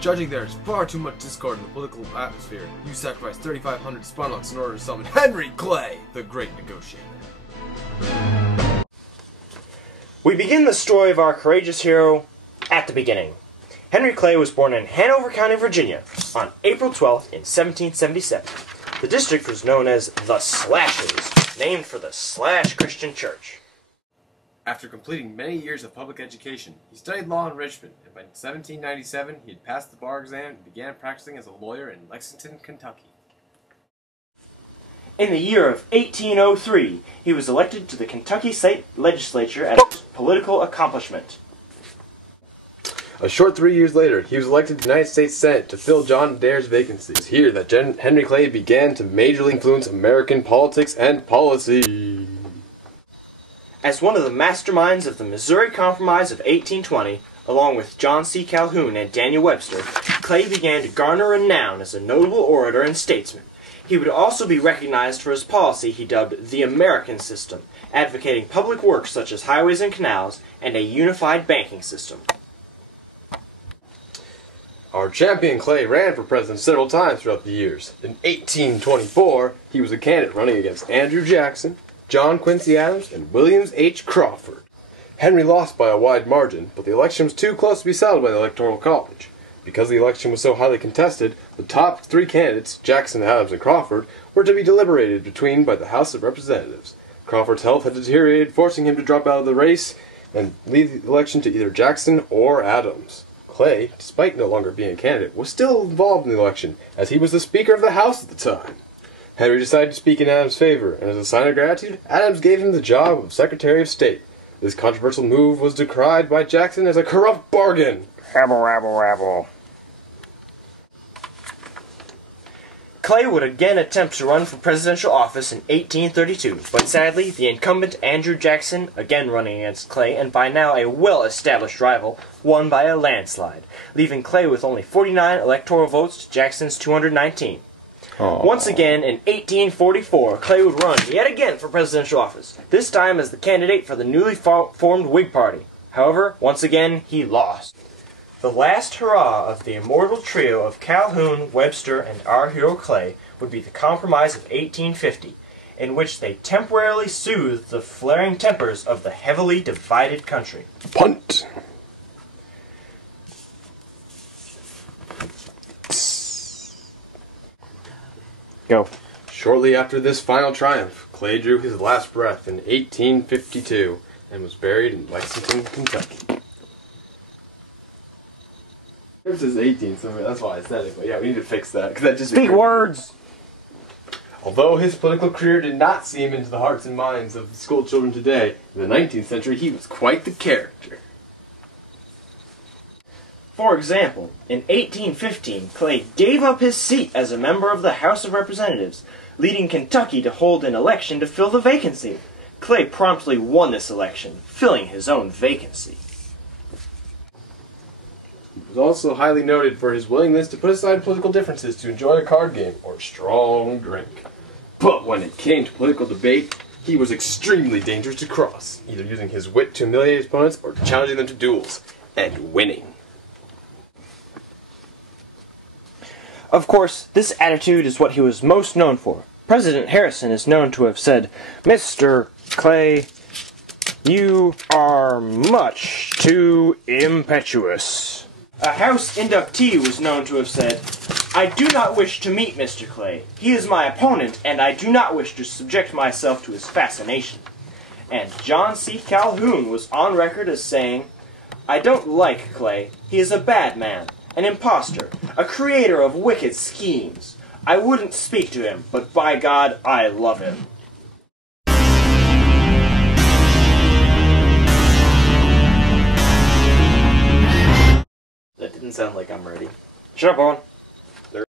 Judging there is far too much discord in the political atmosphere, you sacrificed 3,500 spunlocks in order to summon Henry Clay, the great negotiator. We begin the story of our courageous hero at the beginning. Henry Clay was born in Hanover County, Virginia, on April 12th in 1777. The district was known as the Slashers, named for the Slash Christian Church. After completing many years of public education, he studied law in Richmond, and by 1797 he had passed the bar exam and began practicing as a lawyer in Lexington, Kentucky. In the year of 1803, he was elected to the Kentucky State Legislature as a political accomplishment. A short 3 years later, he was elected to the United States Senate to fill John Adair's vacancy. It was here that Henry Clay began to majorly influence American politics and policy. As one of the masterminds of the Missouri Compromise of 1820, along with John C. Calhoun and Daniel Webster, Clay began to garner renown as a notable orator and statesman. He would also be recognized for his policy he dubbed the American System, advocating public works such as highways and canals, and a unified banking system. Our champion Clay ran for president several times throughout the years. In 1824, he was a candidate running against Andrew Jackson, John Quincy Adams, and William H. Crawford. Henry lost by a wide margin, but the election was too close to be settled by the Electoral College. Because the election was so highly contested, the top three candidates, Jackson, Adams, and Crawford, were to be deliberated between by the House of Representatives. Crawford's health had deteriorated, forcing him to drop out of the race and leave the election to either Jackson or Adams. Clay, despite no longer being a candidate, was still involved in the election, as he was the Speaker of the House at the time. Henry decided to speak in Adams' favor, and as a sign of gratitude, Adams gave him the job of Secretary of State. This controversial move was decried by Jackson as a corrupt bargain. Rabble, rabble, rabble. Clay would again attempt to run for presidential office in 1832, but sadly, the incumbent Andrew Jackson, again running against Clay, and by now a well-established rival, won by a landslide, leaving Clay with only 49 electoral votes to Jackson's 219. Aww. Once again, in 1844, Clay would run yet again for presidential office, this time as the candidate for the newly formed Whig Party. However, once again, he lost. The last hurrah of the immortal trio of Calhoun, Webster, and our hero Clay would be the Compromise of 1850, in which they temporarily soothed the flaring tempers of the heavily divided country. Punt! Go. Shortly after this final triumph, Clay drew his last breath in 1852 and was buried in Lexington, Kentucky. This is 18, so that's why I said it, but yeah, we need to fix that, because that just... Speak words! Although his political career did not see him into the hearts and minds of school children today, in the 19th century he was quite the character. For example, in 1815, Clay gave up his seat as a member of the House of Representatives, leading Kentucky to hold an election to fill the vacancy. Clay promptly won this election, filling his own vacancy. He was also highly noted for his willingness to put aside political differences to enjoy a card game or a strong drink. But when it came to political debate, he was extremely dangerous to cross, either using his wit to humiliate his opponents or challenging them to duels, and winning. Of course, this attitude is what he was most known for. President Harrison is known to have said, "Mr. Clay, you are much too impetuous." A House inductee was known to have said, "I do not wish to meet Mr. Clay. He is my opponent, and I do not wish to subject myself to his fascination." And John C. Calhoun was on record as saying, "I don't like Clay. He is a bad man, an impostor, a creator of wicked schemes. I wouldn't speak to him, but by God, I love him." That didn't sound like I'm ready. Shut up, Owen.